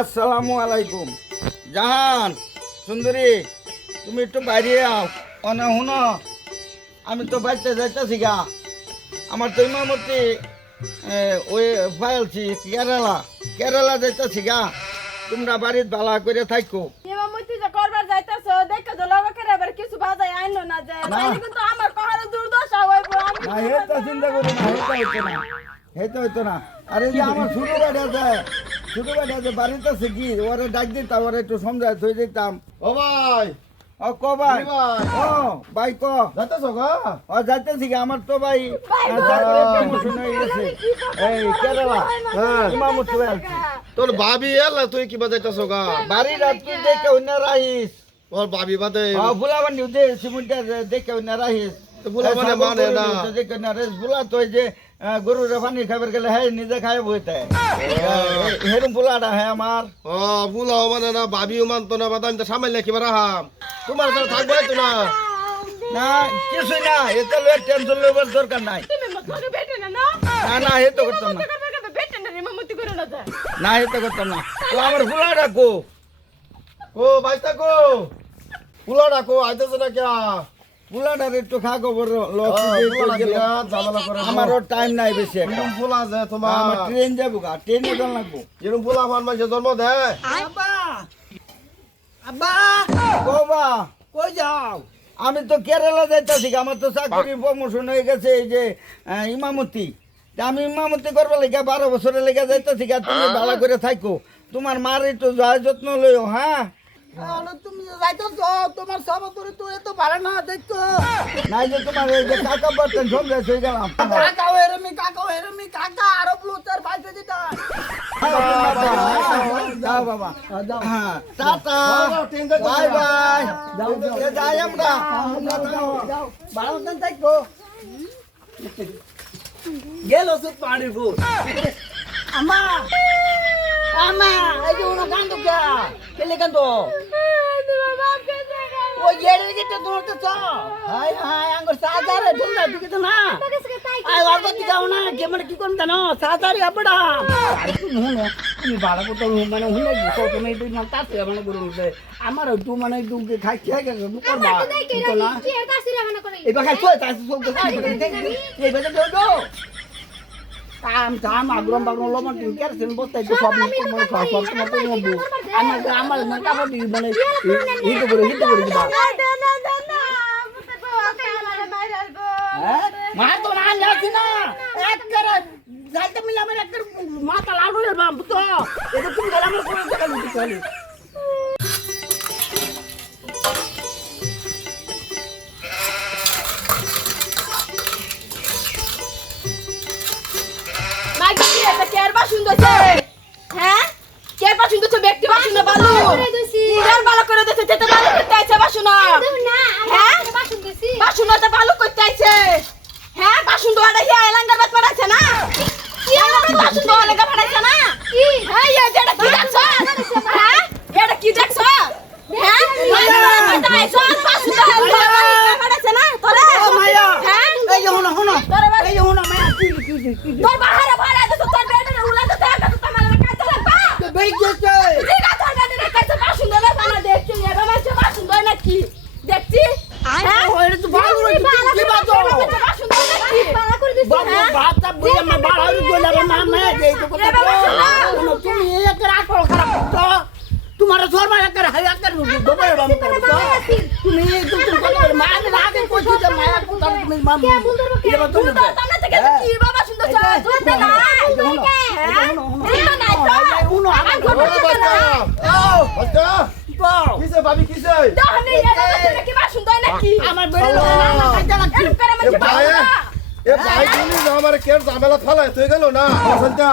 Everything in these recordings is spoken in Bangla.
আসসালামু আলাইকুম। জাহান সুন্দরী, তুমি একটু বাইরে আও। অনা হুনো, আমি তো বাইতে যাইতেছি গা। আমার তো ইমামতি ওই ফাইলছি কেরালা যাইতেছি গা। তোমরা বাড়ির বালা করে থাকো। ইমামতি যে করবার যাইতাছো দেখে তো লগের এবার কিছু বাজাই আইনো না যে তাইলে কিন্তু আমার কহারে দুর্দশা হইব। আমি না এটা চিন্তা করি না, এটা হইতো না। আরে যে আমার ছোট বাড়ি আছে বাড়িতে আছে কি ওরে ডাক দিতাম, ওরে একটু সমঝায় থই দিতাম। ও ভাই, ও ক ভাই, ও ভাই ক যাইতেছ গা? ও যাইতেছি কি আমার তো ভাই প্রমোশন হয়ে গেছে এই কেরালা। হ্যাঁ, ইমামতি আনছি তোর ভাবি এলা তুই কিবা যাইতেছ গা? বাড়ির রাত্রি দেখে অন্য রাহিস। তোর ভাবি বাদে ও বুলাবানি দে সিমুন্টা দেখে অন্য রাহিস। বুলা মানে না দেখে না রেস বুলা তো যে গরুর পানি খাবার গেলে হ্যাঁ নিজে খায় বইতে হেরুম বুলাটা হ্যাঁ আমার। ও বুলাও মানে না, ভাবিও মানতো না, বাদাম তো সামাইলে কিবা রাহাম তোমার তো থাকবে তো না। না কিছুই না, এতে লয়ে টেনশন লইবার দরকার নাই। তুমি মতলবে বেটে না না না এ তো করতাম না, বেটে না ইমামতি করে না যায়। না এ তো করতাম না। তো আমার বুলাটা কো ও ভাইস্তা কো, বুলা ডাকো আইতেছ না কে? বুলাটার একটু খা খবর ঝামেলা করে আমারও টাইম নাই বেশি একটা। এরকম ফুলা যে তোমার আমার ট্রেন যাবো গা, ট্রেনে যান লাগবো। এরকম ফুলা ফান মাঝে জন্ম দেয়। আব্বা আব্বা বাবা কই যাও? আমি তো কেরালা যাইতাছি, আমার তো চাকরি প্রমোশন হয়ে গেছে এই যে ইমামতি। তা আমি ইমামতি করবার লেগে 12 বছরের লেগে যাইতাছি। তুমি ভালো করে থাকো, তোমার মার একটু যত্ন লইও। হ্যাঁ তুমি যাইতেছ তোমার সভাপতি তো এত ভালো না দেখতো নাই যে তোমার এই যে কাকা বর্তন সমঝাই হয়ে গেলাম। কাকা আরো ব্লুটার পাইতে দিতা যাও বাবা, হ্যাঁ টাটা বাই বাই, যাই আমরা। ভালো দিন থাকবো গেল সুপ পানি ফুল আমা আমা এই যে ওনা কান্দো কে কেলে কান্দো তোমার বাপ কে জায়গা ও येडे গিতে দৌড়তে চ হাই হাই আঙ্গুর সাজারে ঢুকনা ঢুকিতে না আই বাবা দিগাও না কে মানে কি কোন জানো সাজারে আপড়া আরে তুই নুনো তুমি বাড়া কত মানে হুনে কত তুমি তুই না তাতে মানে গুরু দে আমার তুই মানে তুই খাই খাই গে করবা তো না এই বাকা কই তাস সব এই বাকা দো কাম আগ্রম বাগ্রম লমন টিন কেরছেন বসতে তো সব মানে সব তোমার তো নবু আমার মাথা পড়ি মানে হিট করে দিবা হ্যাঁ মা তো না যাচ্ছি না এক করে যাইতে মিলে আমার একটা মাথা লাল হয়ে বাম তো এটা তুমি গেলাম করে টাকা দিতে চলে মাইকে কি এটা কেয়ার বা সুন্দরছে হ্যাঁ কেয়ার বা সুন্দরছে ব্যক্তি বা সুন্দর বালু কেয়ার ভালো করে দিতে যেতে ভালো করতে আইছে বা শুনো হ্যাঁ বা শুনো তো ভালো করতে আইছে হ্যাঁ বা সুন্দর আড়া হিয়া এলাঙ্গার বাত পড়াছে না কি বা সুন্দর এলাঙ্গা পড়াছে না কি হ্যাঁ এই যেটা কি দেখছ হ্যাঁ এটা কি দেখছ হ্যাঁ এটা আইছো বা সুন্দর পড়াছে না তোরে ও মায়া হ্যাঁ এই যে হনো এই যে হনো মায়া কি তোর বাহারে ভাড়া দে তো তোর বেডে উলা তো দেখা তো তোমার কাছে লাগবা বেই গেছে ঠিক আছে তোর বেডে কাছে বা সুন্দর না দেখছি এবার মাঝে বা সুন্দর নাকি দেখছি হ্যাঁ ওরে তো ভালো কি বাতো বা সুন্দর নাকি ভাড়া করে দিছি বাবু বাতা বইয়া মা বাড়াই গলার না মা দেই তো কথা তুমি এক রাত খারাপ তো তোমার শর্মা এক হাই এক দবাই বাম করতো তুমি কথা মা আগে কইছি যে মায়া কথা তুমি মা এটা তুমি তোমরা থেকে কি বাবা সুন্দর চল না উনো আমার ও বাচ্চা, বাচ্চা কিসে ভাবি কিসে? দহনে এটা কি বা সুন্দর নাকি আমার বেড়ে না কাজা লাগছে এরকম করে এ ভাই, এ ভাই তুমি না আমার কের ঝামেলা ফেলাই তুই গেল না সঞ্জা।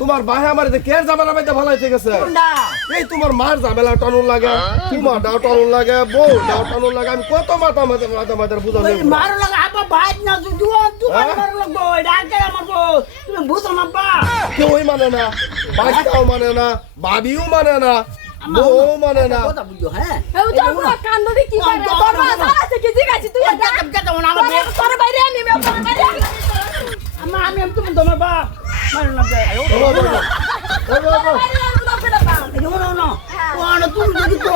তোমার ভাই আমার যে কের ঝামেলা বাইতে ফেলাই ঠিক আছে। না এই তোমার মার ঝামেলা টানুন লাগে, তোমার ডাও টানুন লাগে, বউ ডাও টানুন লাগে, আমি কত মাথা বুঝাবো। মারো লাগা আপা ভাই না দুও তোমার মারো লাগো ডাকে আমার বউ তুমি বুঝো না বা কেউই মানে না, বাচ্চাও মানে না, ভাবিও মানে না, বউ মানে না। কথা বুঝো হ্যাঁ এই তো পুরো কান্দবি কি করে তোর মা সারা থেকে জিগাছি তুই কেমন আমার তোর বাইরে আমি তোর বাইরে আমি তুমি তোমার বাপ মারো না বে আয়ো ওই, ওই, ওই, ওই, ওই। তুমি যদি তো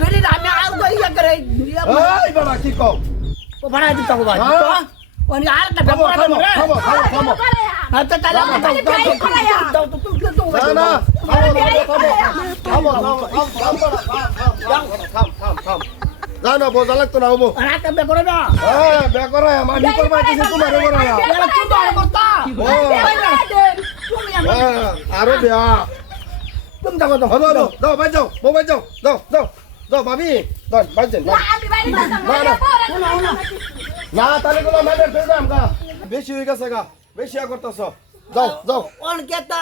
বেরি আমি আউ গই ইয়া করে এই বাবা কি কও ও ভাড়া দিতে হবে ভাই হ্যাঁ? ওনি আর একটা থামো ব্যাপার থামো থামো থামো থামো আচ্ছা তাহলে না, না, থামো থামো থাম যা না বোঝা লাগতো না হবো রাতে বে করে না হ্যাঁ বে করে আমি করবা কিছু তোমার করে না এরা কি করে করতা তুমি আমার আরো বেয়া তুমি দেখো তো হবো হবো দাও বাই যাও মোবাইল যাও দাও দাও দাও ভাবি দাও বাই যান না তাহলে কোনো ম্যাটার ফেলবে আমকা বেশি হয়ে গেছে গা বেশি করতেছ যাও যাও কোন কেতা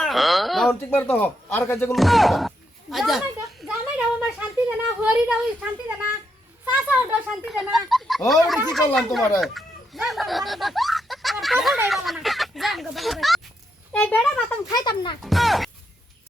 না ঠিক মারতে হো আর কাজে কোনো আচ্ছা জামাইরাও আমার শান্তি দে না হরিরাও শান্তি দে না সাসাওটাও শান্তি দে না ওরে কি করলাম তোমারে এই বেড়া মাতাম খাইতাম না